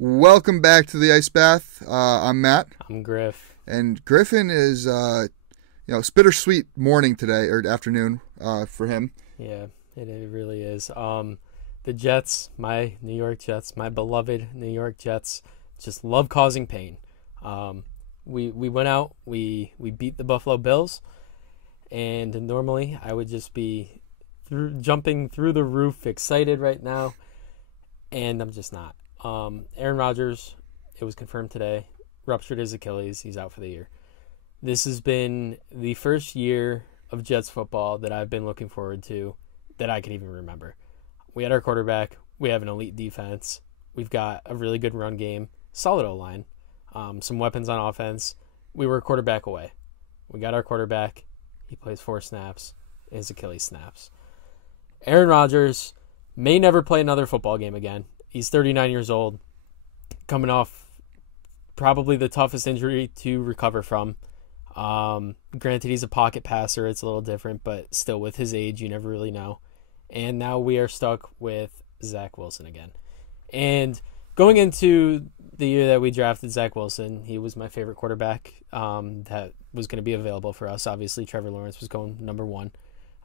Welcome back to the Ice Bath. I'm Matt, I'm Griff. and Griffin is, it's bittersweet morning today or afternoon for him. Yeah, it really is. The Jets, my New York Jets, my beloved New York Jets, just love causing pain. We went out, we beat the Buffalo Bills, and normally I would just be jumping through the roof, excited right now, and I'm just not. Aaron Rodgers, it was confirmed today, ruptured his Achilles. He's out for the year. This has been the first year of Jets football that I've been looking forward to that I can even remember. We had our quarterback. We have an elite defense. We've got a really good run game, solid O-line, some weapons on offense. We were a quarterback away. We got our quarterback. He plays 4 snaps. His Achilles snaps. Aaron Rodgers may never play another football game again. He's 39 years old, coming off probably the toughest injury to recover from. Granted, he's a pocket passer. It's a little different, but still with his age, you never really know. And now we are stuck with Zach Wilson again. And going into the year that we drafted Zach Wilson, he was my favorite quarterback that was going to be available for us. Obviously, Trevor Lawrence was going number 1.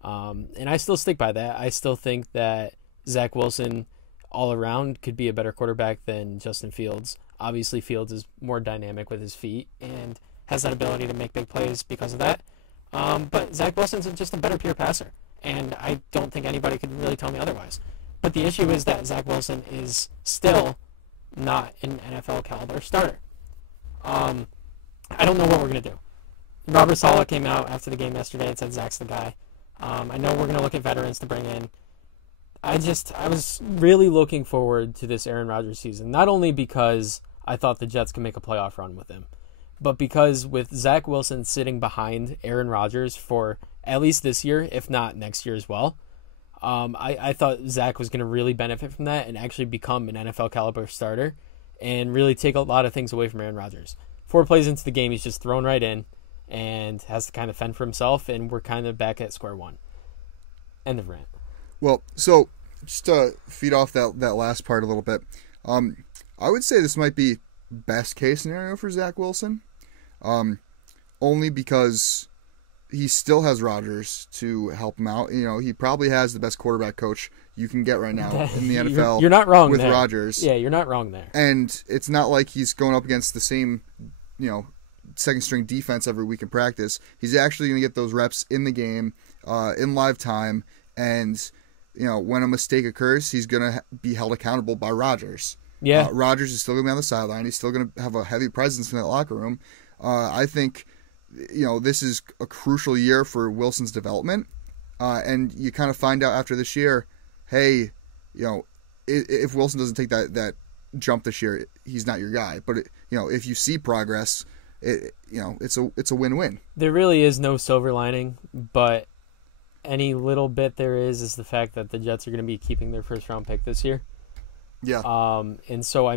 And I still stick by that. I still think that Zach Wilson all around could be a better quarterback than Justin Fields. Obviously, Fields is more dynamic with his feet and has that ability to make big plays because of that. But Zach Wilson's just a better pure passer, and I don't think anybody could really tell me otherwise. But the issue is that Zach Wilson is still not an NFL caliber starter. I don't know what we're going to do. Robert Saleh came out after the game yesterday and said Zach's the guy. I know we're going to look at veterans to bring in. I was really looking forward to this Aaron Rodgers season, not only because I thought the Jets could make a playoff run with him, but because with Zach Wilson sitting behind Aaron Rodgers for at least this year, if not next year as well, I thought Zach was going to really benefit from that and actually become an NFL caliber starter and really take a lot of things away from Aaron Rodgers. 4 plays into the game, he's just thrown right in and has to kind of fend for himself, and we're kind of back at square one. End of rant. Well, so just to feed off that last part a little bit, I would say this might be best case scenario for Zach Wilson, only because he still has Rodgers to help him out. You know, he probably has the best quarterback coach you can get right now in the NFL. You're not wrong with there. Rodgers. Yeah, you're not wrong there. And it's not like he's going up against the same, second string defense every week in practice. He's actually going to get those reps in the game, in live time, and when a mistake occurs, he's going to be held accountable by Rodgers. Yeah. Rodgers is still going to be on the sideline. He's still going to have a heavy presence in that locker room. I think, this is a crucial year for Wilson's development. And you kind of find out after this year, hey, if Wilson doesn't take that jump this year, he's not your guy. But, if you see progress, it's a win-win. There really is no silver lining, but any little bit there is the fact that the Jets are going to be keeping their first-round pick this year. Yeah. And so,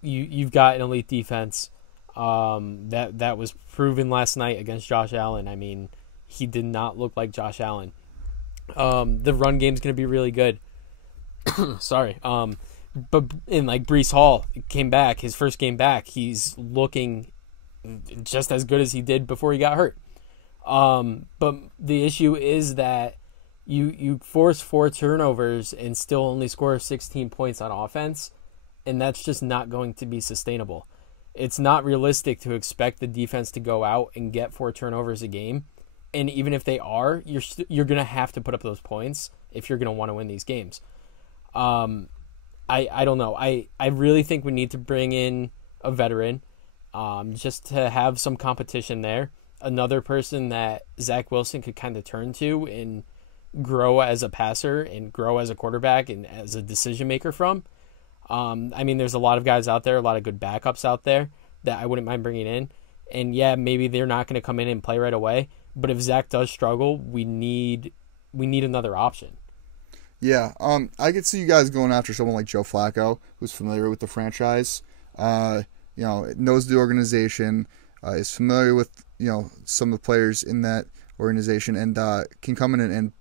you've got an elite defense. That was proven last night against Josh Allen. He did not look like Josh Allen. The run game's going to be really good. Sorry. But Breece Hall came back, his first game back, he's looking just as good as he did before he got hurt. But the issue is that you force 4 turnovers and still only score 16 points on offense, and that's just not going to be sustainable. It's not realistic to expect the defense to go out and get 4 turnovers a game, and even if they are, you're going to have to put up those points if you're going to want to win these games. I don't know. I really think we need to bring in a veteran just to have some competition there. Another person that Zach Wilson could kind of turn to and grow as a passer and grow as a quarterback and as a decision maker from. There's a lot of guys out there, a lot of good backups out there that I wouldn't mind bringing in. And yeah, maybe they're not going to come in and play right away. But if Zach does struggle, we need another option. Yeah, I could see you guys going after someone like Joe Flacco, who's familiar with the franchise, knows the organization, is familiar with some of the players in that organization, and can come in and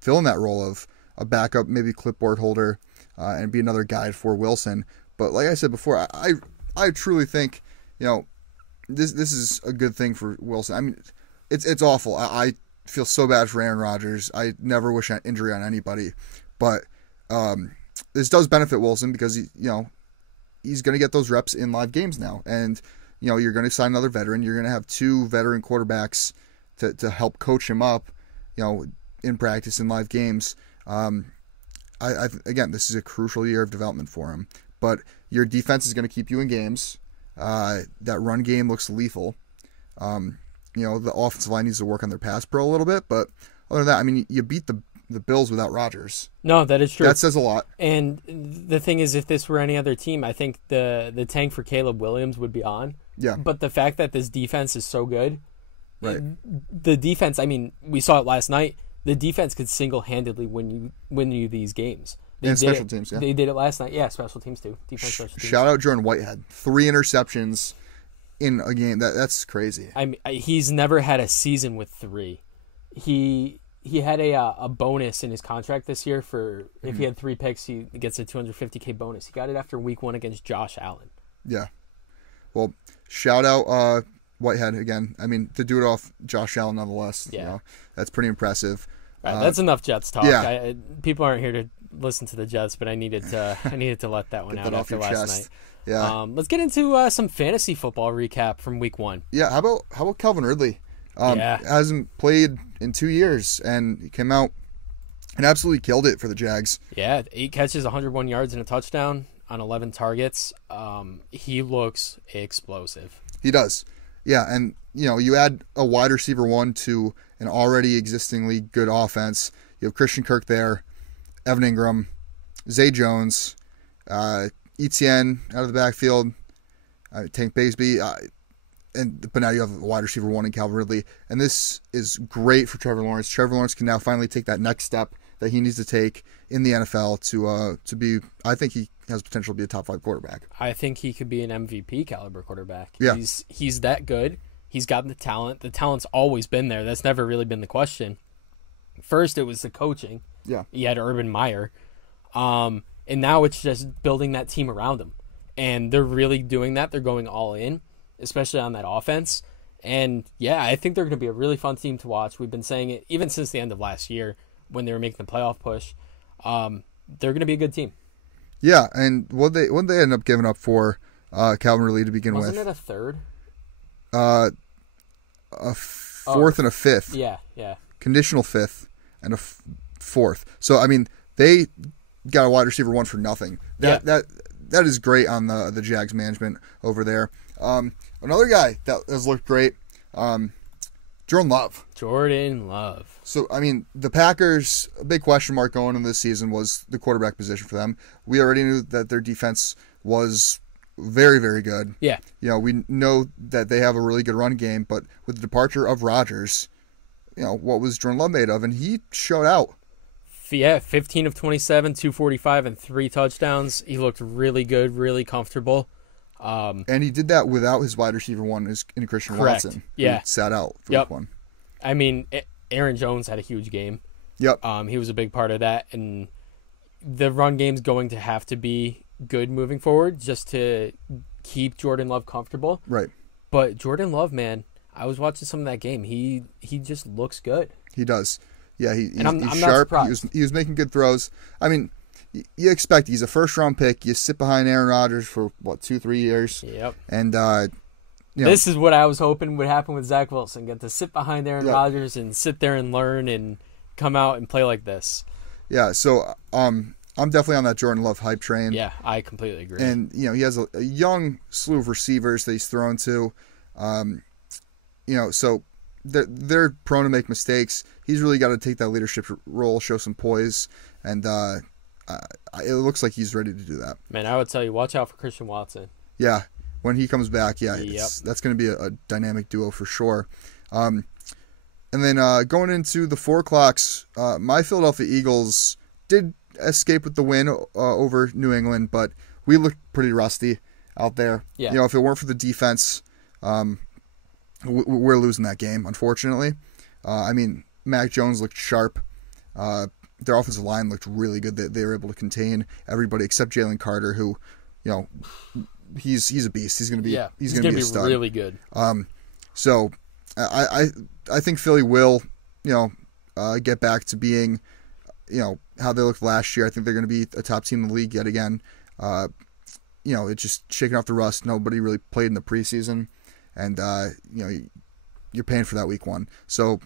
fill in that role of a backup, maybe clipboard holder, and be another guide for Wilson. But like I said before, I truly think, this is a good thing for Wilson. I mean, it's awful. I feel so bad for Aaron Rodgers. I never wish an injury on anybody, but this does benefit Wilson because he's going to get those reps in live games now, and you're going to sign another veteran. You're going to have 2 veteran quarterbacks to help coach him up, in practice in live games. Again, this is a crucial year of development for him. But your defense is going to keep you in games. That run game looks lethal. The offensive line needs to work on their pass pro a little bit, but other than that, I mean, you beat the Bills without Rodgers. No, that is true. That says a lot. And the thing is, if this were any other team, I think the tank for Caleb Williams would be on. Yeah. But the fact that this defense is so good, right? The defense. I mean, we saw it last night. The defense could single-handedly win you these games. And special teams, yeah. They did it last night. Yeah, special teams too. Defense, special teams. Shout out Jordan Whitehead. 3 interceptions in a game. That's crazy. I mean, he's never had a season with 3. He had a bonus in his contract this year for if he had 3 picks, he gets a $250K bonus. He got it after week 1 against Josh Allen. Yeah. Well, shout out Whitehead again. I mean, to do it off Josh Allen nonetheless. Yeah. That's pretty impressive. Right, that's enough Jets talk. Yeah. People aren't here to listen to the Jets, but I needed to let that one out after last night. Yeah. Let's get into some fantasy football recap from week 1. Yeah. How about Calvin Ridley? Hasn't played in 2 years, and he came out and absolutely killed it for the Jags. Yeah, 8 catches, 101 yards, and a touchdown on 11 targets. He looks explosive. He does. Yeah, and you add a wide receiver 1 to an already existingly good offense. You have Christian Kirk there, Evan Ingram, Zay Jones, Etienne out of the backfield, Tank Bigsby, but now you have a wide receiver 1 in Calvin Ridley, and this is great for Trevor Lawrence. Trevor Lawrence can now finally take that next step that he needs to take in the NFL to be. I think he has potential to be a top 5 quarterback. I think he could be an MVP caliber quarterback. Yeah. He's that good. He's got the talent. The talent's always been there. That's never really been the question. First, it was the coaching. Yeah. He had Urban Meyer. And now it's just building that team around him. And they're really doing that. They're going all in, especially on that offense. And, yeah, I think they're going to be a really fun team to watch. We've been saying it even since the end of last year when they were making the playoff push. They're going to be a good team. Yeah, and what they end up giving up for Calvin Ridley to begin with? Wasn't it a third? A 4th and a 5th. Yeah. Conditional 5th and a 4th. So, I mean, they got a wide receiver 1 for nothing. That is great on the Jags management over there. Another guy that has looked great, Jordan Love. Jordan Love. So, I mean, the Packers, a big question mark going into this season was the quarterback position for them. We already knew that their defense was very, very good. Yeah. We know that they have a really good run game, but with the departure of Rodgers, what was Jordan Love made of? And he showed out. Yeah, 15 of 27, 245, and 3 touchdowns. He looked really good, really comfortable. And he did that without his wide receiver 1 in Christian Correct. Watson. Yeah. Who sat out for week 1. I mean, Aaron Jones had a huge game. Yep. He was a big part of that, and the run game's going to have to be good moving forward just to keep Jordan Love comfortable. Right. But Jordan Love, man, I was watching some of that game. He just looks good. He does. Yeah, he's not sharp. surprised. He was making good throws. I mean, you expect he's a first-round pick. You sit behind Aaron Rodgers for, 2-3 years? Yep. And, this is what I was hoping would happen with Zach Wilson. Get to sit behind Aaron Rodgers and sit there and learn and come out and play like this. Yeah, so I'm definitely on that Jordan Love hype train. Yeah, I completely agree. And, he has a young slew of receivers that he's thrown to. So they're prone to make mistakes. He's really got to take that leadership role, show some poise, and it looks like he's ready to do that. Man, I would tell you, watch out for Christian Watson. Yeah, when he comes back, that's going to be a dynamic duo for sure. And then going into the 4 o'clocks, my Philadelphia Eagles did escape with the win over New England, but we looked pretty rusty out there. Yeah. If it weren't for the defense, we're losing that game, unfortunately. I mean, Mac Jones looked sharp. their offensive line looked really good. They were able to contain everybody except Jalen Carter, who, he's a beast. He's going to be he's going to be a stud. Really good. So I think Philly will get back to being how they looked last year. I think they're going to be a top team in the league yet again. It's just shaking off the rust. Nobody really played in the preseason, and you're paying for that week 1. So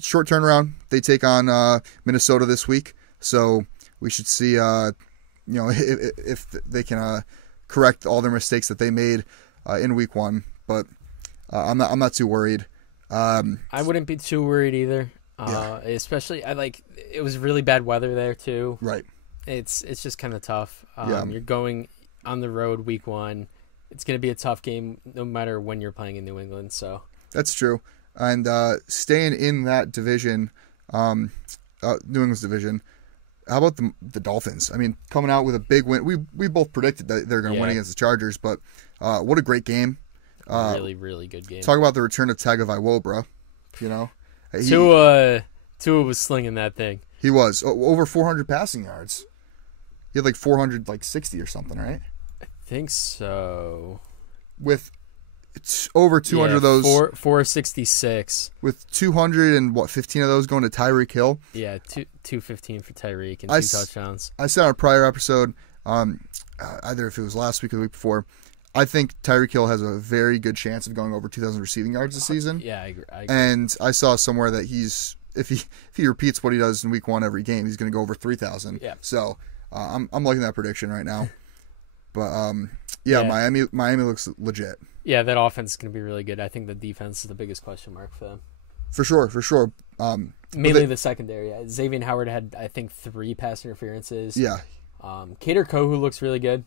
short turnaround. They take on Minnesota this week, so we should see if they can correct all their mistakes that they made in week 1. But I'm not too worried. I wouldn't be too worried either. Especially it was really bad weather there too. Right. It's just kind of tough. You're going on the road week 1. It's going to be a tough game no matter when you're playing in New England. So that's true. And staying in that division, New England's division, how about the Dolphins? I mean, coming out with a big win. We both predicted that they're going to win against the Chargers, but what a great game. Really, really good game. Talk about the return of Tagovailoa. Tua was slinging that thing. He was. Over 400 passing yards. He had 460 or something, right? I think so. With over 200 of those. 466. With 215 of those going to Tyreek Hill. Yeah, 215 for Tyreek and 2 touchdowns. I said on a prior episode, either if it was last week or the week before, I think Tyreek Hill has a very good chance of going over 2,000 receiving yards this season. Yeah, I agree. And I saw somewhere that if he repeats what he does in week 1 every game, he's going to go over 3,000. Yeah. So I'm liking that prediction right now. But Miami looks legit. Yeah, that offense is going to be really good. I think the defense is the biggest question mark for them. For sure. Mainly the secondary. Xavier Howard had, I think, 3 pass interferences. Yeah. Kader Kohu looks really good.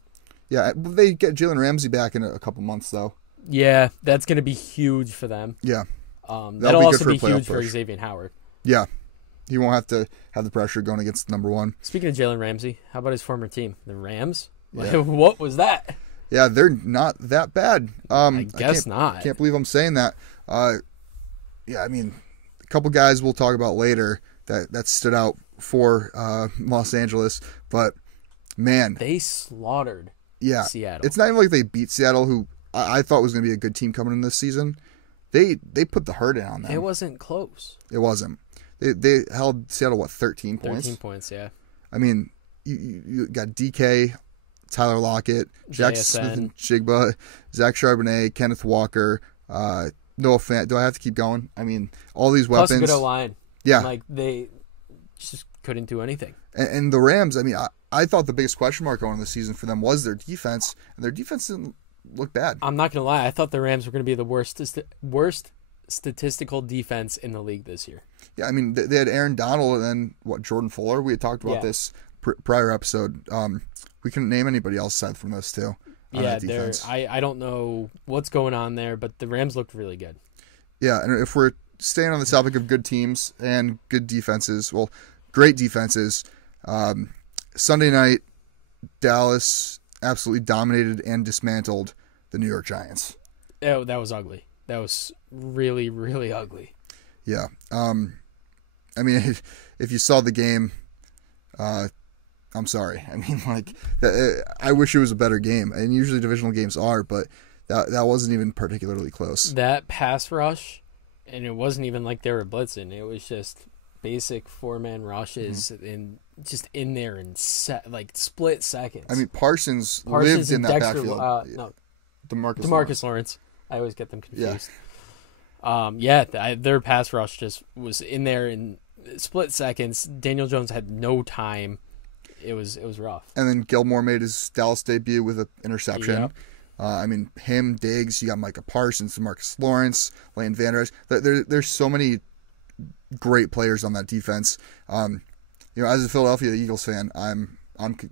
Yeah, they get Jalen Ramsey back in a couple months, though. Yeah, that's going to be huge for them. Yeah. That'll also be huge for Xavier Howard. Yeah. He won't have to have the pressure going against number 1. Speaking of Jalen Ramsey, how about his former team, the Rams? Yeah. What was that? Yeah, they're not that bad. I guess not. I can't believe I'm saying that. I mean, a couple guys we'll talk about later that stood out for Los Angeles, but man, they slaughtered Seattle. It's not even like they beat Seattle, who I thought was going to be a good team coming in this season. They put the hurt in on them. It wasn't close. It wasn't. They held Seattle 13 points. 13 points, yeah. I mean, you got DK, Tyler Lockett, Jackson Smith and Jigba, Zach Charbonnet, Kenneth Walker, Noah Fant. Do I have to keep going? I mean, all these weapons. Plus a good O-line. Yeah. They just couldn't do anything. And the Rams, I mean, I thought the biggest question mark going into the season for them was their defense, and their defense didn't look bad. I'm not going to lie. I thought the Rams were going to be the worst statistical defense in the league this year. Yeah, I mean, they had Aaron Donald and then, Jordan Fuller. We had talked about this prior episode. We couldn't name anybody else aside from those two. Yeah, I don't know what's going on there, but the Rams looked really good. Yeah, and if we're staying on the topic of good teams and good defenses, well, great defenses, Sunday night, Dallas absolutely dominated and dismantled the New York Giants. Oh, that was ugly. That was really, really ugly. Yeah. I mean, if you saw the game, I'm sorry. I mean, I wish it was a better game. And usually divisional games are, but that wasn't even particularly close. That pass rush, and it wasn't even like they were blitzing. It was just basic 4-man rushes and just in there in split seconds. I mean, Parsons lived in that backfield. DeMarcus Lawrence. I always get them confused. Yeah. Their pass rush just was in there in split seconds. Daniel Jones had no time. It was rough. And then Gilmore made his Dallas debut with an interception. Yep. I mean, him, Diggs, you got Micah Parsons, DeMarcus Lawrence, Lane Vander Esch. There's so many great players on that defense. As a Philadelphia Eagles fan, I'm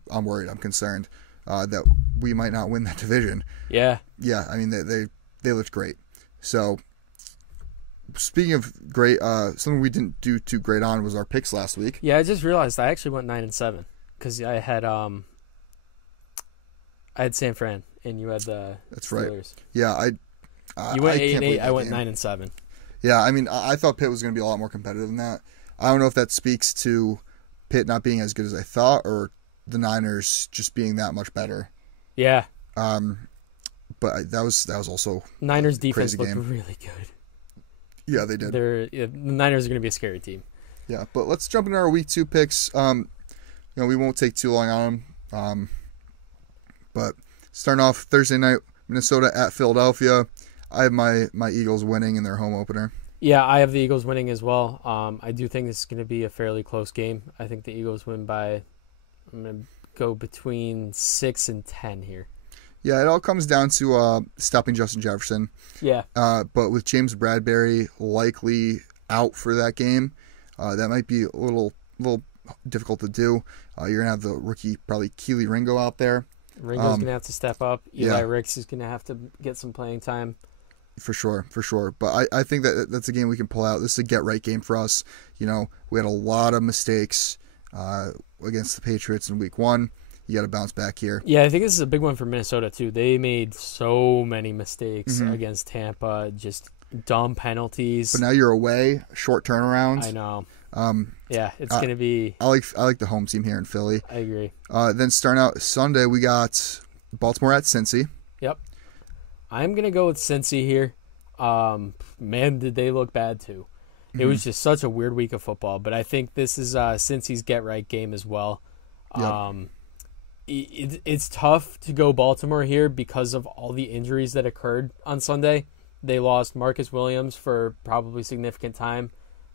worried. I'm concerned that we might not win that division. Yeah. Yeah. I mean, they looked great. So, speaking of great, something we didn't do too great on was our picks last week. Yeah, I just realized I actually went 9-7 because I had San Fran and you had the That's Steelers. Right. Yeah, you went 8-8. I went 9-7. Yeah, I mean, I thought Pitt was going to be a lot more competitive than that. I don't know if that speaks to Pitt not being as good as I thought, or the Niners just being that much better. Yeah. But that was also Niners a defense crazy looked game. really good. Yeah, they did. The Niners are going to be a scary team. Yeah, but let's jump into our week 2 picks. We won't take too long on them. But starting off Thursday night, Minnesota at Philadelphia. I have my Eagles winning in their home opener. Yeah, I have the Eagles winning as well. I do think this is going to be a fairly close game. I think the Eagles win by, I'm going to go between 6 and 10 here. Yeah, it all comes down to stopping Justin Jefferson. Yeah. But with James Bradbury likely out for that game, that might be a little difficult to do. You're going to have the rookie, probably Keely Ringo, out there. Ringo's going to have to step up. Eli Ricks is going to have to get some playing time. For sure. But I think that's a game we can pull out. This is a get-right game for us. We had a lot of mistakes against the Patriots in week 1. You got to bounce back here. Yeah, I think this is a big one for Minnesota, too. They made so many mistakes against Tampa, just dumb penalties. But now you're away, short turnaround. I know. Yeah, it's going to be... I like the home team here in Philly. I agree. Then starting out Sunday, we got Baltimore at Cincy. Yep. I'm going to go with Cincy here. Man, did they look bad, too. It was just such a weird week of football, but I think this is Cincy's get-right game as well. Yep. It's tough to go Baltimore here because of all the injuries that occurred on Sunday. They lost Marcus Williams for probably significant time.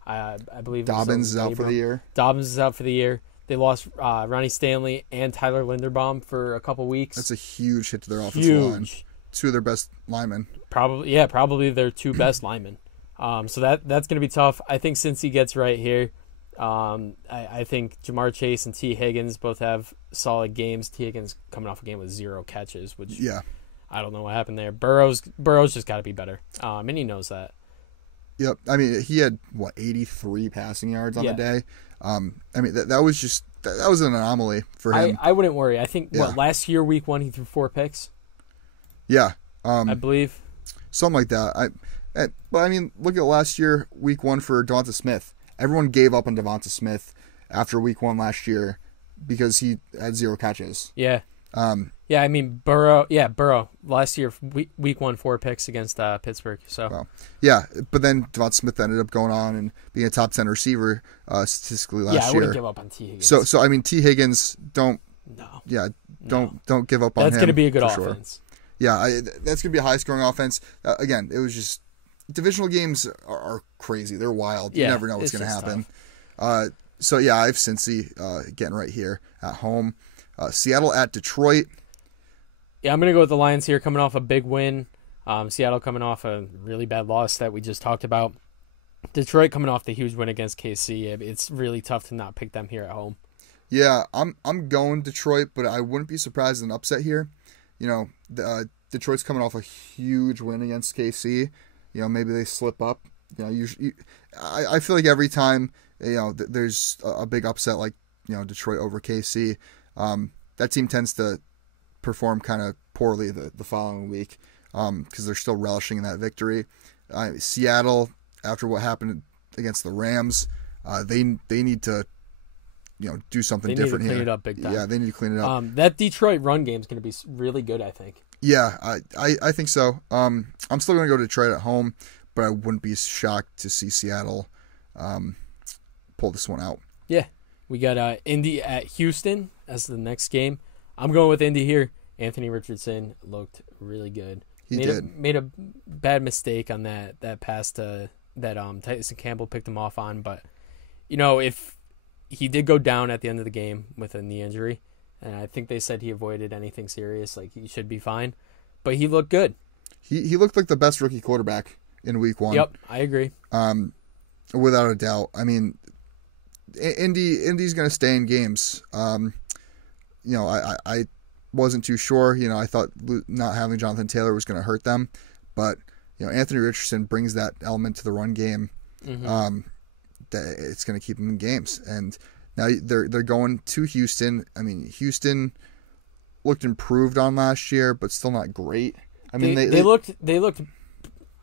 I believe Dobbins is out for the year. Dobbins is out for the year. They lost Ronnie Stanley and Tyler Linderbaum for a couple weeks. That's a huge hit to their offensive line. 2 of their best linemen. Probably their 2 best linemen. So that's going to be tough. I think Cincy gets right here. I think Jamar Chase and T. Higgins both have solid games. T. Higgins coming off a game with 0 catches, which I don't know what happened there. Burrow's just got to be better, and he knows that. Yep. I mean, he had 83 passing yards on the day. I mean, that was an anomaly for him. I wouldn't worry. I think last year week 1 he threw 4 picks. Yeah. I believe something like that. But I mean, look at last year week 1 for Devonta Smith. Everyone gave up on Devonta Smith after week 1 last year because he had 0 catches. Yeah. I mean, Burrow last year, week 1, 4 picks against Pittsburgh. So. Well, but then Devonta Smith ended up going on and being a top 10 receiver statistically last year. Yeah, I wouldn't give up on T. Higgins. So I mean, T. Higgins, don't give up on him. That's going to be a good offense. Sure. Yeah, that's going to be a high-scoring offense. Again, it was just divisional games are crazy. They're wild. You never know what's going to happen. So I have Cincy getting right here at home. Seattle at Detroit. Yeah, I'm going to go with the Lions here, coming off a big win. Seattle coming off a really bad loss that we just talked about. Detroit coming off the huge win against KC. It's really tough to not pick them here at home. Yeah, I'm going Detroit, but I wouldn't be surprised in an upset here. Detroit's coming off a huge win against KC. Maybe they slip up. Usually, I feel like every time there's a big upset like Detroit over KC, that team tends to perform kind of poorly the following week because they're still relishing in that victory. Seattle, after what happened against the Rams, they need to do something different here. They need to clean it up big time. Yeah, they need to clean it up. That Detroit run game is going to be really good, I think. Yeah, I think so. I'm still going to go to Detroit at home, but I wouldn't be shocked to see Seattle pull this one out. Yeah. We got Indy at Houston as the next game. I'm going with Indy here. Anthony Richardson looked really good. He made a bad mistake on that pass that Tyson Campbell picked him off on, but if he did go down at the end of the game with a knee injury, and I think they said he avoided anything serious, like he should be fine, but he looked good. He looked like the best rookie quarterback in week 1. Yep, I agree. Without a doubt. I mean, Indy's going to stay in games. I wasn't too sure. I thought not having Jonathan Taylor was going to hurt them, but Anthony Richardson brings that element to the run game. That it's going to keep them in games. And now they're going to Houston. I mean, Houston looked improved on last year, but still not great. I mean, they looked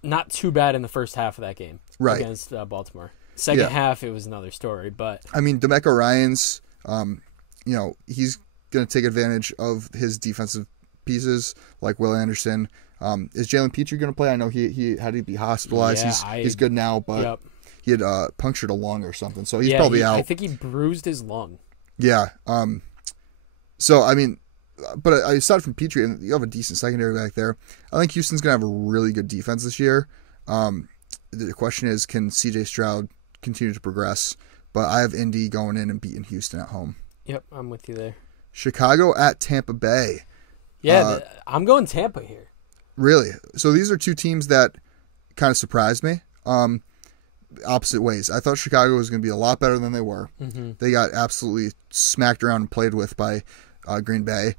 not too bad in the first half of that game against Baltimore. Second half, it was another story. But I mean, DeMeco Ryans, he's going to take advantage of his defensive pieces like Will Anderson. Is Jalen Petrie going to play? I know he had to be hospitalized. Yeah, he's good now, but yep. he had punctured a lung or something, so he's probably out. I think he bruised his lung. Yeah. So I mean, but aside from Petrie, and you have a decent secondary back there. I think Houston's going to have a really good defense this year. The question is, can C.J. Stroud continue to progress? But I have Indy going in and beating Houston at home. Yep, I'm with you there. Chicago at Tampa Bay. Yeah, I'm going Tampa here. Really? So these are two teams that kind of surprised me. Opposite ways. I thought Chicago was going to be a lot better than they were. Mm-hmm. They got absolutely smacked around and played with by Green Bay.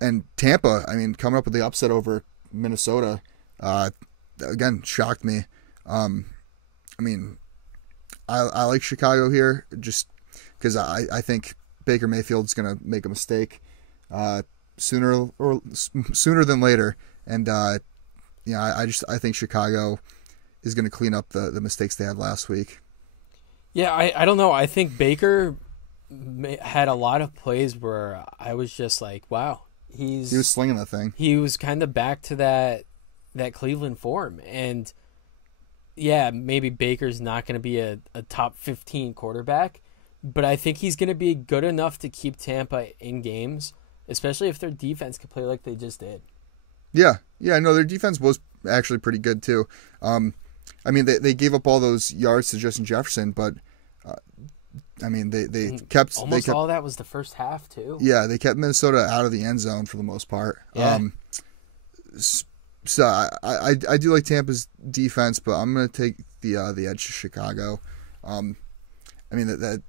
And Tampa, I mean, coming up with the upset over Minnesota, again, shocked me. I mean, I like Chicago here just because I think Baker Mayfield's going to make a mistake sooner than later. And, I think Chicago is going to clean up the mistakes they had last week. Yeah, I don't know. I think Baker had a lot of plays where I was just like, wow. He was slinging that thing. He was kind of back to that Cleveland form. And, yeah, maybe Baker's not going to be a top 15 quarterback, but I think he's going to be good enough to keep Tampa in games, especially if their defense could play like they just did. Yeah, no, their defense was actually pretty good too. I mean, they gave up all those yards to Justin Jefferson, but I mean, they kept all that was the first half too. Yeah, they kept Minnesota out of the end zone for the most part. Yeah. So I do like Tampa's defense, but I'm going to take the edge to Chicago. I mean that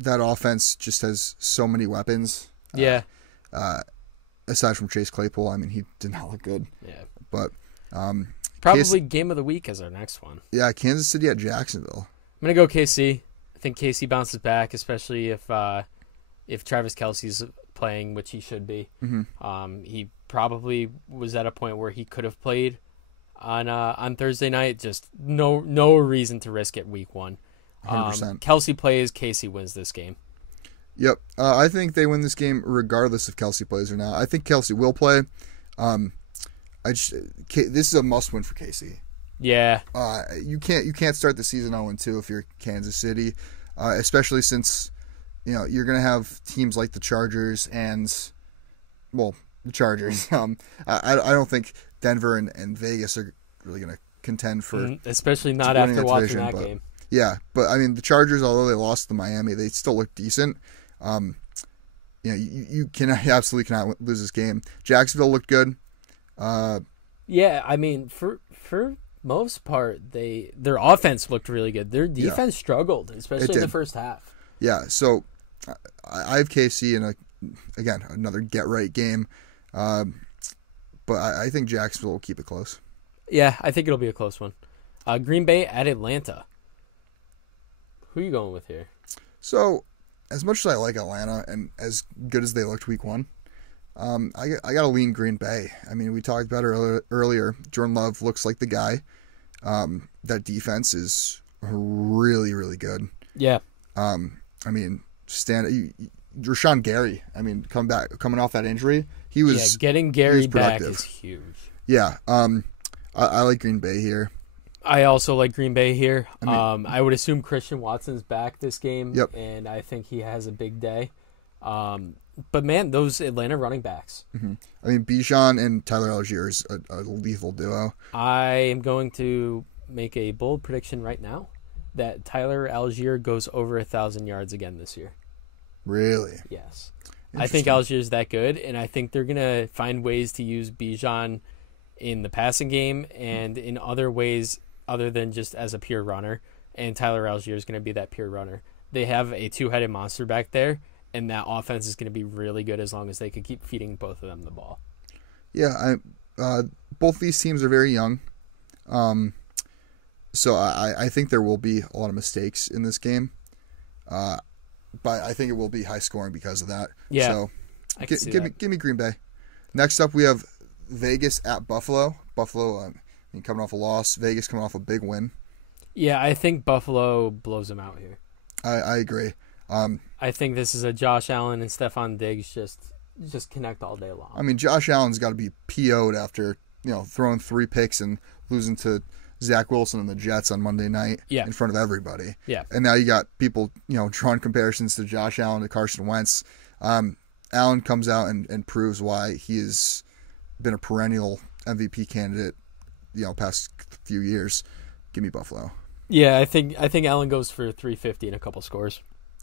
offense just has so many weapons. Yeah. Aside from Chase Claypool, I mean, he did not look good. Yeah. But probably game of the week is our next one. Yeah, Kansas City at Jacksonville. I'm gonna go KC. I think KC bounces back, especially if Travis Kelce's playing, which he should be. Mm-hmm. He probably was at a point where he could have played on Thursday night. Just no reason to risk it week one. 100%. Kelce plays, KC wins this game. Yep. I think they win this game regardless if Kelce plays or not. I think Kelce will play. This is a must-win for KC. Yeah. You can't start the season 0-2 if you're Kansas City, especially since you're going to have teams like the Chargers and, well, the Chargers. I don't think Denver and Vegas are really going to contend for, especially not after watching that game. Yeah, but I mean the Chargers, although they lost to Miami, they still look decent. You absolutely cannot lose this game. Jacksonville looked good. Yeah, I mean for most part their offense looked really good. Their defense struggled, especially in the first half. Yeah, so I have KC in again another get right game, but I think Jacksonville will keep it close. Yeah, I think it'll be a close one. Green Bay at Atlanta. Who are you going with here? So, as much as I like Atlanta and as good as they looked week one, I got to lean Green Bay. I mean, we talked about it earlier. Jordan Love looks like the guy. That defense is really, really good. Yeah. I mean, Rashawn Gary. I mean, coming off that injury, he was getting Gary back is huge. Yeah. I like Green Bay here. I also like Green Bay here. I would assume Christian Watson's back this game, yep. And I think he has a big day. But, man, those Atlanta running backs. Mm-hmm. I mean, Bijan and Tyler Algier is a lethal duo. I am going to make a bold prediction right now that Tyler Algier goes over 1,000 yards again this year. Really? Yes. I think Algier's that good, and I think they're going to find ways to use Bijan in the passing game and in other ways other than just as a pure runner, and Tyler Algier is going to be that pure runner. They have a two-headed monster back there, and that offense is going to be really good as long as they could keep feeding both of them the ball. Yeah, both these teams are very young, so I think there will be a lot of mistakes in this game, but I think it will be high scoring because of that. Yeah, so give me Green Bay. Next up, we have Vegas at Buffalo. Buffalo, coming off a loss. Vegas coming off a big win. Yeah, I think Buffalo blows them out here. I agree. I think this is a Josh Allen and Stephon Diggs just connect all day long. I mean, Josh Allen's got to be PO'd after throwing 3 picks and losing to Zach Wilson and the Jets on Monday night in front of everybody. Yeah. And now you got people drawing comparisons to Josh Allen to Carson Wentz. Allen comes out and proves why he has been a perennial MVP candidate, past few years. Give me Buffalo. Yeah, I think Allen goes for 350 and a couple scores.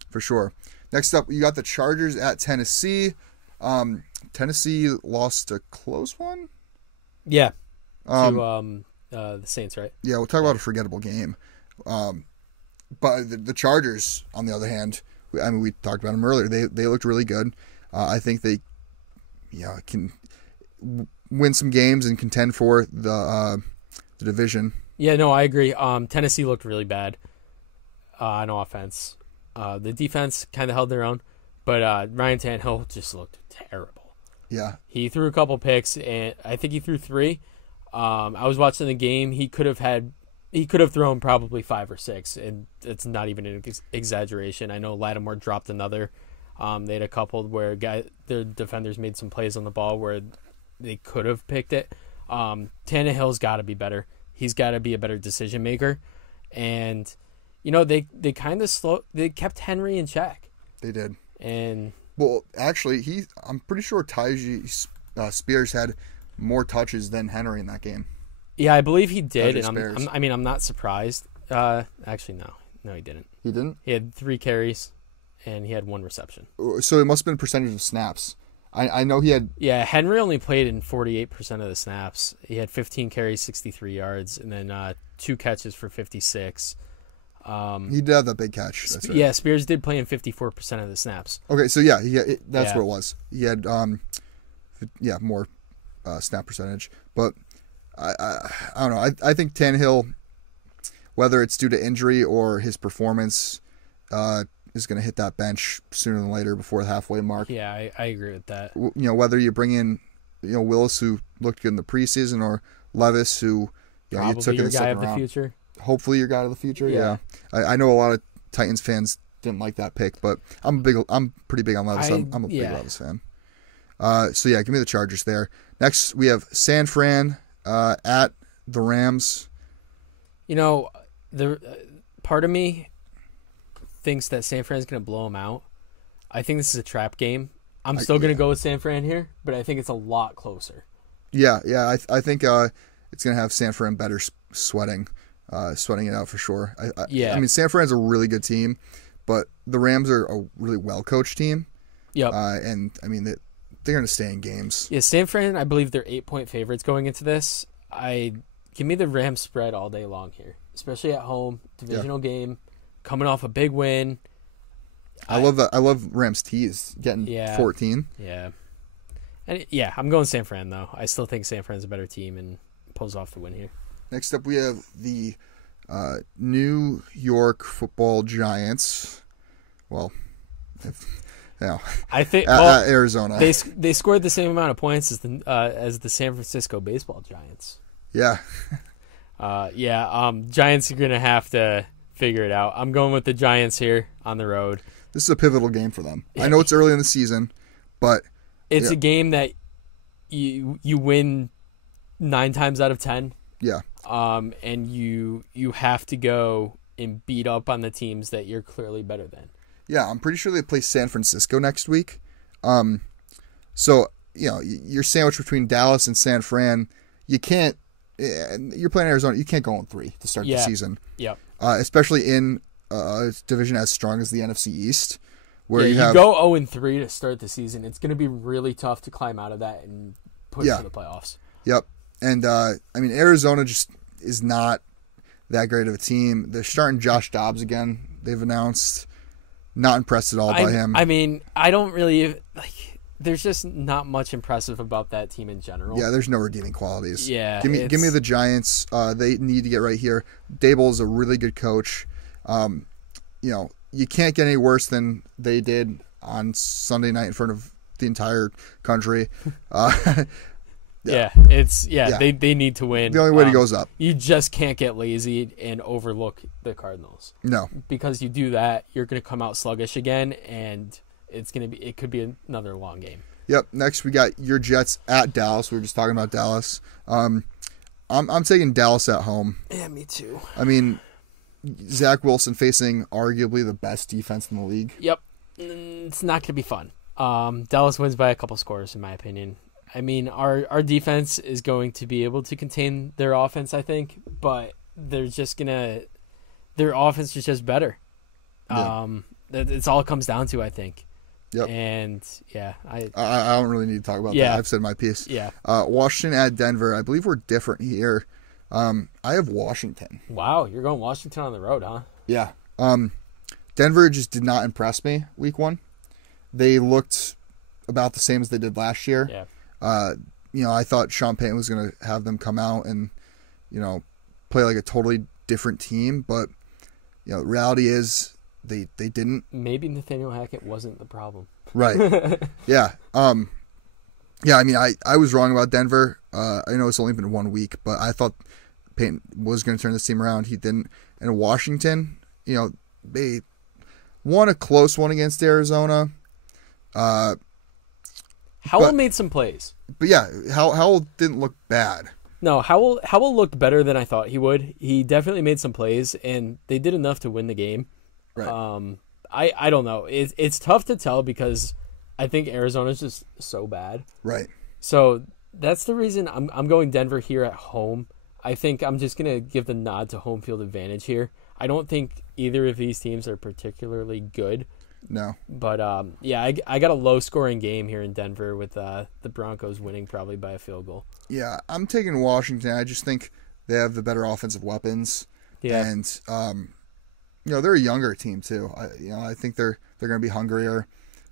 For sure. Next up, you got the Chargers at Tennessee. Tennessee lost a close one. Yeah. To the Saints, right? Yeah, we'll talk about a forgettable game. But the Chargers, on the other hand, we talked about them earlier. They looked really good. I think they can win some games and contend for the division. Yeah, no, I agree. Tennessee looked really bad on offense. The defense kind of held their own, but Ryan Tannehill just looked terrible. Yeah. He threw a couple picks, and I think he threw 3. I was watching the game. He could have thrown probably 5 or 6, and it's not even an exaggeration. I know Lattimore dropped another. They had a couple where their defenders made some plays on the ball where they could have picked it. Tannehill's got to be better. He's got to be a better decision maker, and they kind of they kept Henry in check. They did. And well, actually, I'm pretty sure Tyjae Spears had more touches than Henry in that game. Yeah, I believe he did, Tyjae and I'm not surprised. Actually, no, he didn't. He didn't? He had 3 carries, and he had 1 reception. So it must have been percentage of snaps. I know he had... Yeah, Henry only played in 48% of the snaps. He had 15 carries, 63 yards, and then 2 catches for 56. He did have that big catch. That's right. Yeah, Spears did play in 54% of the snaps. Okay, so yeah, that's what it was. He had more snap percentage. But I don't know. I think Tannehill, whether it's due to injury or his performance, is going to hit that bench sooner than later before the halfway mark. Yeah, I agree with that. Whether you bring in Willis, who looked good in the preseason, or Levis, who you took in the second round. Probably your guy of the future. Hopefully your guy of the future. Yeah. I know a lot of Titans fans didn't like that pick, but I'm pretty big on Levis. I'm a big Levis fan. So yeah, give me the Chargers there. Next we have San Fran at the Rams. The part of me thinks that San Fran's going to blow them out. I think this is a trap game. I'm still going to go with San Fran here, but I think it's a lot closer. Yeah. I think it's going to have San Fran better sweating it out for sure. I mean, San Fran's a really good team, but the Rams are a really well-coached team. Yep. And, I mean, they're going to stay in games. Yeah, San Fran, I believe they're 8-point favorites going into this. Give me the Rams spread all day long here, especially at home, divisional game, coming off a big win. I love that. I love Rams tees getting 14. Yeah. And I'm going San Fran, though. I still think San Fran's a better team and pulls off the win here. Next up, we have the New York Football Giants. Well, I think at Arizona. They scored the same amount of points as the San Francisco Baseball Giants. Yeah. Giants are gonna have to figure it out. I'm going with the Giants here on the road. This is a pivotal game for them. I know it's early in the season, but it's a game that you win 9 times out of 10. Yeah. And you have to go and beat up on the teams that you're clearly better than. Yeah, I'm pretty sure they play San Francisco next week. So you're sandwiched between Dallas and San Fran. You can't. You're playing Arizona. You can't go 0-3 to start the season. Yep. Especially in a division as strong as the NFC East, where you go 0-3 to start the season. It's going to be really tough to climb out of that and push for the playoffs. Yep. And I mean, Arizona just is not that great of a team. They're starting Josh Dobbs again. They've announced. Not impressed at all by him. I mean, I don't really there's just not much impressive about that team in general. Yeah, there's no redeeming qualities. Yeah, give me the Giants. They need to get right here. Dable is a really good coach. You can't get any worse than they did on Sunday night in front of the entire country. Yeah. They need to win. The only way to go is up. You just can't get lazy and overlook the Cardinals. No. Because you do that, you're going to come out sluggish again, and it could be another long game. Yep. Next, we got your Jets at Dallas. We were just talking about Dallas. I'm taking Dallas at home. Yeah, me too. I mean, Zach Wilson facing arguably the best defense in the league. Yep. It's not going to be fun. Dallas wins by a couple scores, in my opinion. I mean, our defense is going to be able to contain their offense, I think, but their offense is just better. Yeah. That's all it comes down to, I think. Yep. And yeah, I don't really need to talk about that. I've said my piece. Yeah. Washington at Denver. I believe we're different here. I have Washington. Wow, you're going Washington on the road, huh? Yeah. Denver just did not impress me week 1. They looked about the same as they did last year. Yeah. I thought Sean Payton was going to have them come out and, play like a totally different team. But, the reality is they didn't. Maybe Nathaniel Hackett wasn't the problem. Right. Yeah. Yeah, I mean, I was wrong about Denver. I know it's only been 1 week, but I thought Payton was going to turn this team around. He didn't. And Washington, they won a close one against Arizona. Howell made some plays. But yeah, Howell didn't look bad. No, Howell looked better than I thought he would. He definitely made some plays, and they did enough to win the game. Right. I don't know. It's tough to tell because I think Arizona's just so bad. Right. So that's the reason I'm going Denver here at home. I think I'm just going to give the nod to home field advantage here. I don't think either of these teams are particularly good. No. But, I got a low-scoring game here in Denver with the Broncos winning probably by a field goal. Yeah, I'm taking Washington. I just think they have the better offensive weapons. Yeah. And, they're a younger team, too. I think they're going to be hungrier.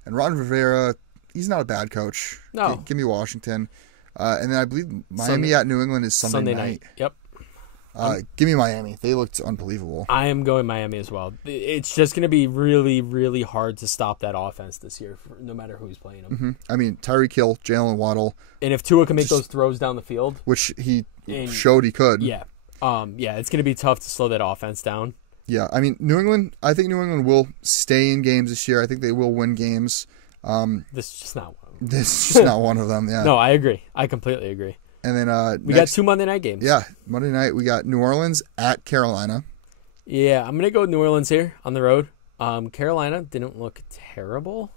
And Ron Rivera, he's not a bad coach. No. Give me Washington. And then I believe Miami at New England is Sunday night. Yep. Give me Miami. They looked unbelievable. I am going Miami as well. It's just going to be really, really hard to stop that offense this year, no matter who's playing them. Mm-hmm. I mean, Tyreek Hill, Jalen Waddle. And if Tua can make those throws down the field. Which he showed he could. Yeah. It's going to be tough to slow that offense down. Yeah, I mean, I think New England will stay in games this year. I think they will win games. This is just not one of them. This is just not one of them, yeah. No, I agree. I completely agree. And then we got 2 Monday night games. Yeah, Monday night we got New Orleans at Carolina. Yeah, I'm going to go with New Orleans here on the road. Carolina didn't look terrible.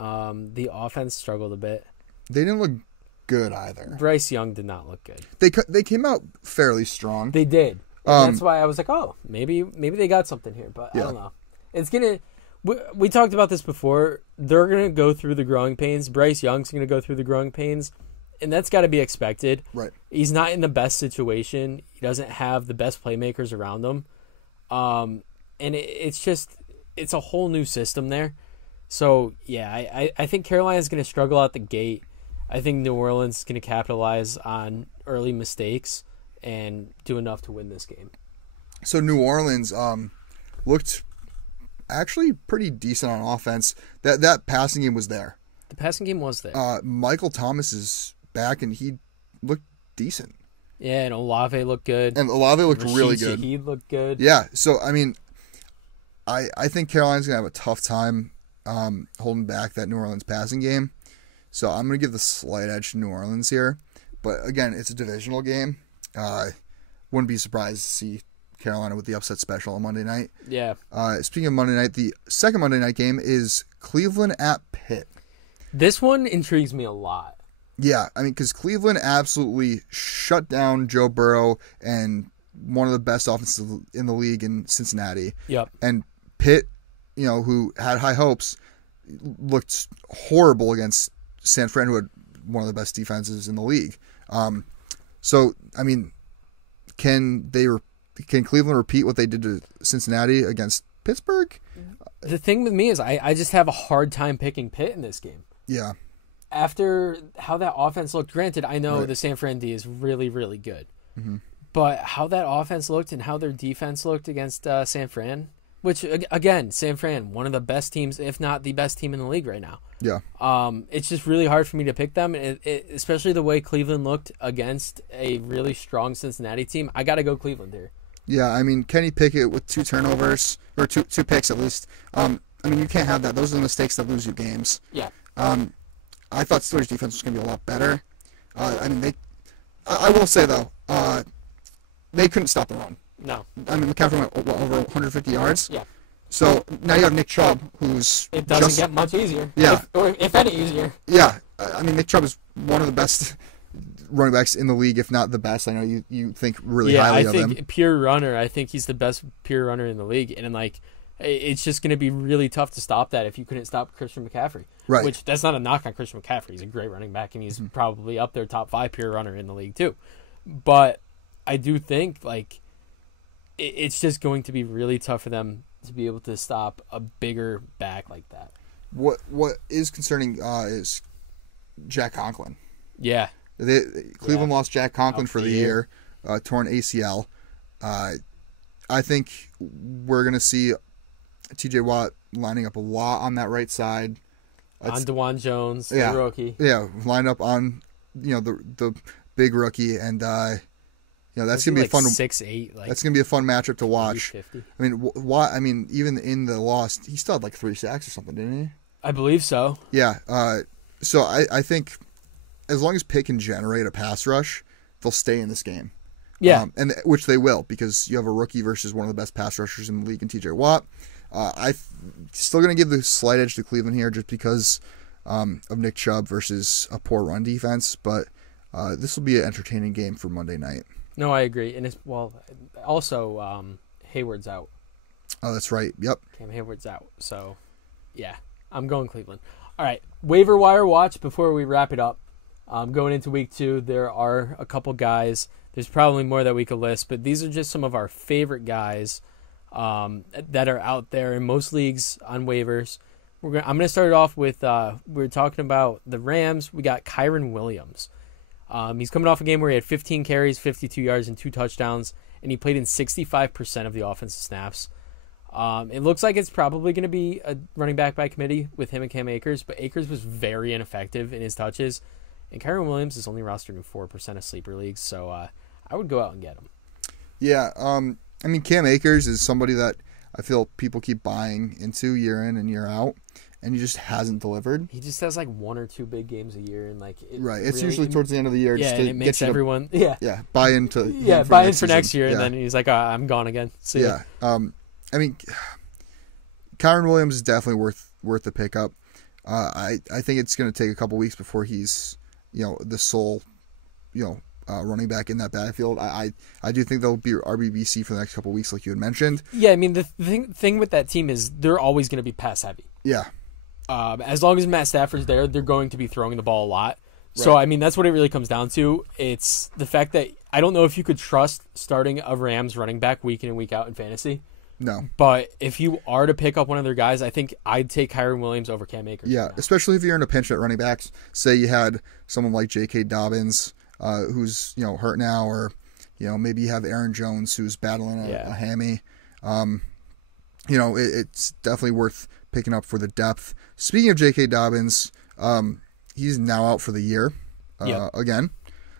The offense struggled a bit. They didn't look good either. Bryce Young did not look good. They came out fairly strong. They did. That's why I was like, oh, maybe they got something here, but yeah. I don't know. It's going to we talked about this before. They're going to go through the growing pains. Bryce Young's going to go through the growing pains. And that's got to be expected. Right. He's not in the best situation. He doesn't have the best playmakers around him. And it's a whole new system there. So, yeah, I think Carolina's going to struggle out the gate. I think New Orleans is going to capitalize on early mistakes and do enough to win this game. So New Orleans looked actually pretty decent on offense. That passing game was there. The passing game was there. Michael Thomas is back, and he looked decent. Yeah, and Olave looked good. And Olave looked really good. He looked good. Yeah, so, I mean, I think Carolina's going to have a tough time holding back that New Orleans passing game. So I'm going to give the slight edge to New Orleans here. But, again, it's a divisional game. Wouldn't be surprised to see Carolina with the upset special on Monday night. Yeah. Speaking of Monday night, the second Monday night game is Cleveland at Pitt. This one intrigues me a lot. Yeah, I mean, because Cleveland absolutely shut down Joe Burrow and one of the best offenses in the league in Cincinnati. Yep. And Pitt, who had high hopes, looked horrible against San Fran, who had one of the best defenses in the league. So, I mean, can Cleveland repeat what they did to Cincinnati against Pittsburgh? The thing with me is I just have a hard time picking Pitt in this game. Yeah. After how that offense looked, granted, I know right. the San Fran D is really, really good. Mm-hmm. But how that offense looked and how their defense looked against San Fran, Which, again, San Fran, one of the best teams, if not the best team in the league right now. Yeah. It's just really hard for me to pick them, especially the way Cleveland looked against a really strong Cincinnati team. I got to go Cleveland here. Yeah, I mean, Kenny Pickett with 2 turnovers, or two picks at least. I mean, you can't have that. Those are the mistakes that lose you games. Yeah. I thought Steelers' defense was going to be a lot better. I mean, I will say, though, they couldn't stop the run. No. I mean, McCaffrey went over 150 yards. Yeah. So now you have Nick Chubb, who's it doesn't get much easier. Yeah. If any easier. Yeah. I mean, Nick Chubb is one of the best running backs in the league, if not the best. I know you think really highly of him. I think pure runner. I think he's the best pure runner in the league, and like, it's just going to be really tough to stop that if you couldn't stop Christian McCaffrey. Right. Which, that's not a knock on Christian McCaffrey. He's a great running back, and he's probably up there top 5 pure runner in the league too. But I do think like it's just going to be really tough for them to be able to stop a bigger back like that. What is concerning is Jack Conklin. Yeah. Cleveland lost Jack Conklin for the year, torn ACL. I think we're going to see T.J. Watt lining up a lot on that right side. On DeJuan Jones, the rookie. Yeah, lined up on the big rookie, and that's gonna be like a fun 6'8". That's gonna be a fun matchup to watch. 50. I mean, Watt. I mean, even in the loss, he still had like 3 sacks or something, didn't he? I believe so. Yeah. So I think as long as Pitt can generate a pass rush, they'll stay in this game. Yeah. And which they will, because you have a rookie versus one of the best pass rushers in the league in T.J. Watt. I'm still going to give the slight edge to Cleveland here just because of Nick Chubb versus a poor run defense. But this will be an entertaining game for Monday night. No, I agree. And also Hayward's out. Oh, that's right. Yep. Cam Hayward's out. So, yeah, I'm going Cleveland. All right, waiver wire watch before we wrap it up. Going into week 2, there are a couple guys. There's probably more that we could list, but these are just some of our favorite guys that are out there in most leagues on waivers. I'm going to start it off with, we're talking about the Rams. We got Kyren Williams. He's coming off a game where he had 15 carries, 52 yards, and 2 touchdowns, and he played in 65% of the offensive snaps. It looks like it's probably going to be a running back by committee with him and Cam Akers, but Akers was very ineffective in his touches, and Kyren Williams is only rostered in 4% of sleeper leagues, so I would go out and get him. Yeah, I mean, Cam Akers is somebody that I feel people keep buying into year in and year out, and he just hasn't delivered. He just has like 1 or 2 big games a year, and like right. It's really, usually towards the end of the year. Yeah, just to and it makes get everyone buy into buy in for next year, and then he's like, I'm gone again. See ya. I mean, Kyren Williams is definitely worth the pickup. I think it's going to take a couple weeks before he's the sole running back in that backfield. I do think they'll be RBBC for the next couple of weeks, like you had mentioned. Yeah, I mean, the thing with that team is they're always going to be pass heavy. Yeah. As long as Matt Stafford's there, they're going to be throwing the ball a lot. Right. So, I mean, that's what it really comes down to. It's the fact that I don't know if you could trust starting a Rams running back week in and week out in fantasy. No. But if you are to pick up one of their guys, I think I'd take Kyren Williams over Cam Akers. Yeah, especially if you're in a pinch at running backs. Say you had someone like J.K. Dobbins, who's hurt now, or maybe you have Aaron Jones who's battling a hammy. It's definitely worth picking up for the depth. Speaking of J.K. Dobbins, he's now out for the year again.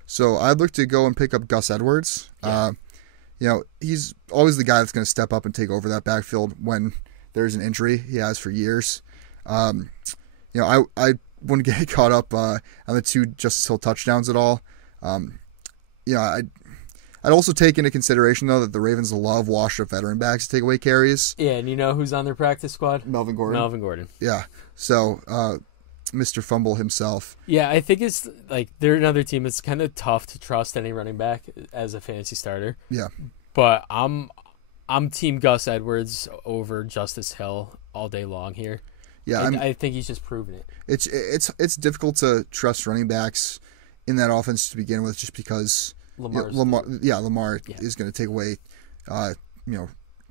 So I'd look to go and pick up Gus Edwards. Yeah. He's always the guy that's going to step up and take over that backfield when there's an injury. He has for years. I wouldn't get caught up on the 2 Justice Hill touchdowns at all. I'd also take into consideration, though, that the Ravens love washed-up veteran backs to take away carries. Yeah, and you know who's on their practice squad? Melvin Gordon. Yeah. So, Mr. Fumble himself. Yeah, I think it's like they're another team. It's kind of tough to trust any running back as a fantasy starter. Yeah. But I'm team Gus Edwards over Justice Hill all day long here. Yeah, I think he's just proven it. It's difficult to trust running backs in that offense to begin with, just because Lamar is going to take away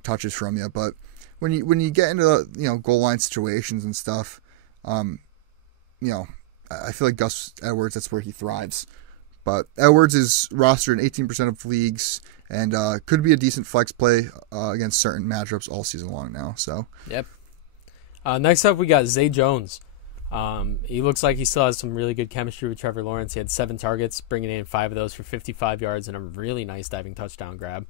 touches from you. But when you get into goal line situations and stuff, I feel like Gus Edwards, that's where he thrives. But Edwards is rostered in 18% of leagues, and could be a decent flex play against certain matchups all season long now. So yep. Next up, we got Zay Jones. He looks like he still has some really good chemistry with Trevor Lawrence. He had 7 targets, bringing in 5 of those for 55 yards and a really nice diving touchdown grab.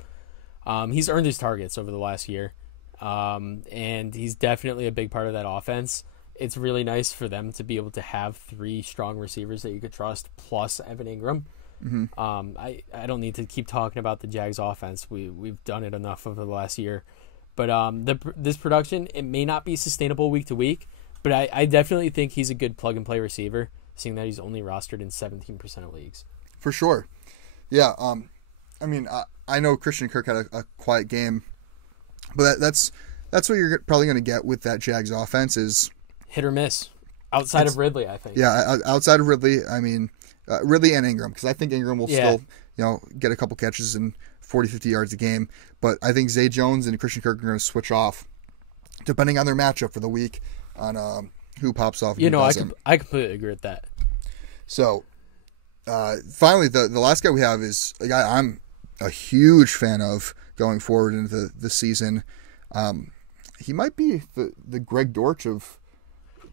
He's earned his targets over the last year, and he's definitely a big part of that offense. It's really nice for them to be able to have 3 strong receivers that you could trust, plus Evan Ingram. Mm-hmm. I don't need to keep talking about the Jags offense. We've done it enough over the last year. But this production, it may not be sustainable week to week, but I definitely think he's a good plug-and-play receiver, seeing that he's only rostered in 17% of leagues. For sure. Yeah, I mean, I know Christian Kirk had a quiet game, but that's what you're probably going to get with that Jags offense is hit or miss. Outside of Ridley, I think. Yeah, outside of Ridley, I mean, Ridley and Ingram, because I think Ingram will still, get a couple catches and 40, 50 yards a game. But I think Zay Jones and Christian Kirk are going to switch off, depending on their matchup for the week, on who pops off and who doesn't. I completely agree with that. So, finally, the last guy we have is a guy I'm a huge fan of going forward into the season. He might be the Greg Dortch of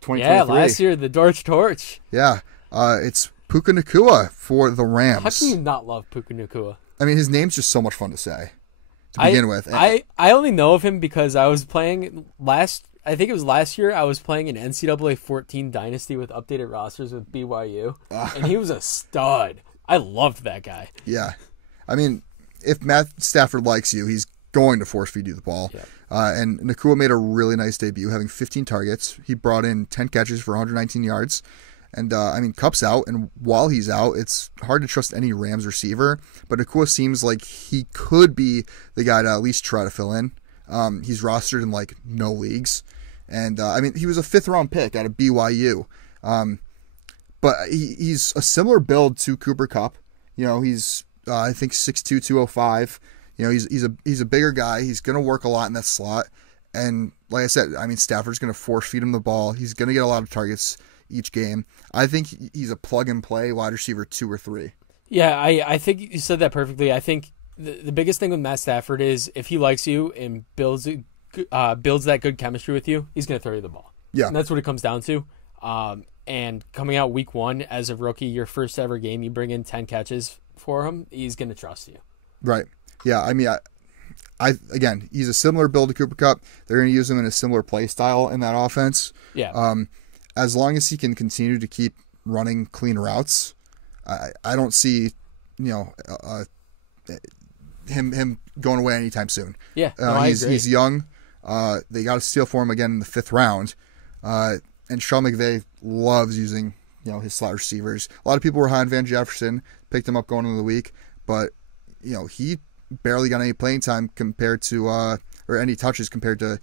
2023. Yeah, last year, the Dortch Torch. Yeah, it's Puka Nacua for the Rams. How can you not love Puka Nacua? I mean, his name's just so much fun to say to begin with. I only know of him because I was playing I think it was last year, I was playing an NCAA 14 Dynasty with updated rosters with BYU, and he was a stud. I loved that guy. Yeah. I mean, if Matt Stafford likes you, he's going to force feed you the ball. Yeah. And Nacua made a really nice debut, having 15 targets. He brought in 10 catches for 119 yards. And, Kupp's out, and while he's out, it's hard to trust any Rams receiver. But Nacua seems like he could be the guy to at least try to fill in. He's rostered in, no leagues. And, he was a 5th-round pick out of BYU. But he's a similar build to Cooper Kupp. He's, I think, 6'2", 205. He's a bigger guy. He's going to work a lot in that slot. And, like I said, Stafford's going to force feed him the ball. He's going to get a lot of targets each game. I think he's a plug-and-play wide receiver 2 or 3. Yeah, I think you said that perfectly. I think the biggest thing with Matt Stafford is if he likes you and builds that good chemistry with you, he's going to throw you the ball. Yeah. And that's what it comes down to. And coming out week 1 as a rookie, your first ever game, you bring in 10 catches for him, he's going to trust you. Right. Yeah, again, he's a similar build to Cooper Kupp. They're going to use him in a similar play style in that offense. Yeah. As long as he can continue to keep running clean routes, I don't see, him going away anytime soon. Yeah, I agree. He's young. They got to steal for him again in the 5th round. And Sean McVay loves using, his slot receivers. A lot of people were high on Van Jefferson, picked him up going into the week, but he barely got any playing time compared to or any touches compared to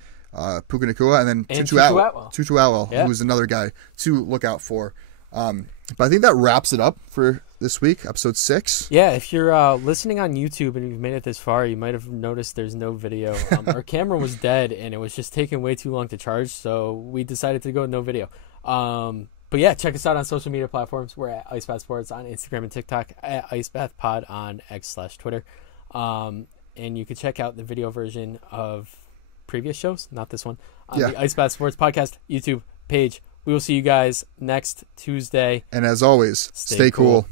Puka Nacua, and then Tutu Atwell, who was another guy to look out for. But I think that wraps it up for this week, episode 6. Yeah, if you're listening on YouTube and you've made it this far, you might have noticed there's no video. Our camera was dead, and it was just taking way too long to charge, so we decided to go with no video. But yeah, check us out on social media platforms. We're at IceBath Sports on Instagram and TikTok, at IceBathPod on X/Twitter. And you can check out the video version of previous shows, not this one, on the IceBath Sports Podcast YouTube page. We will see you guys next Tuesday. And as always, stay cool.